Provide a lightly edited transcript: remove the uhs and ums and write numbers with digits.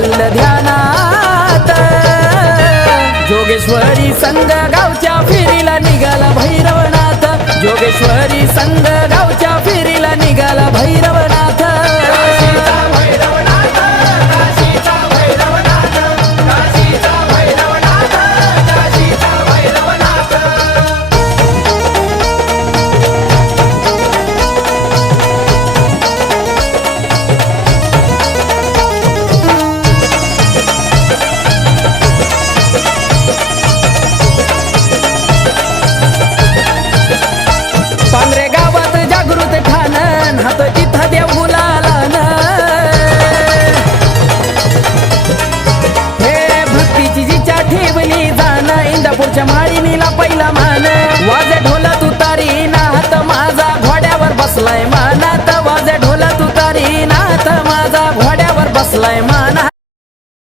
राहील ध्यानात। जोगेश्वरी संग गावच्या फेरीला निघाला भैरवनाथ, जोगेश्वरी संग गावच्या फेरीला निघाला भैरवनाथ। पांढरे गावात जागृत ठाणन, हात जिथं देव गुलालान। हे भक्तीची जिच्या ठेवली जाण, इंदापूरच्या माळिनीला पहिला मान। वाजे ढोला तुतारी नाथ, माझा घोड्यावर बसलाय मानात। वाजे ढोला तुतारी नाथ, माझा घोड्यावर बसलाय मानात।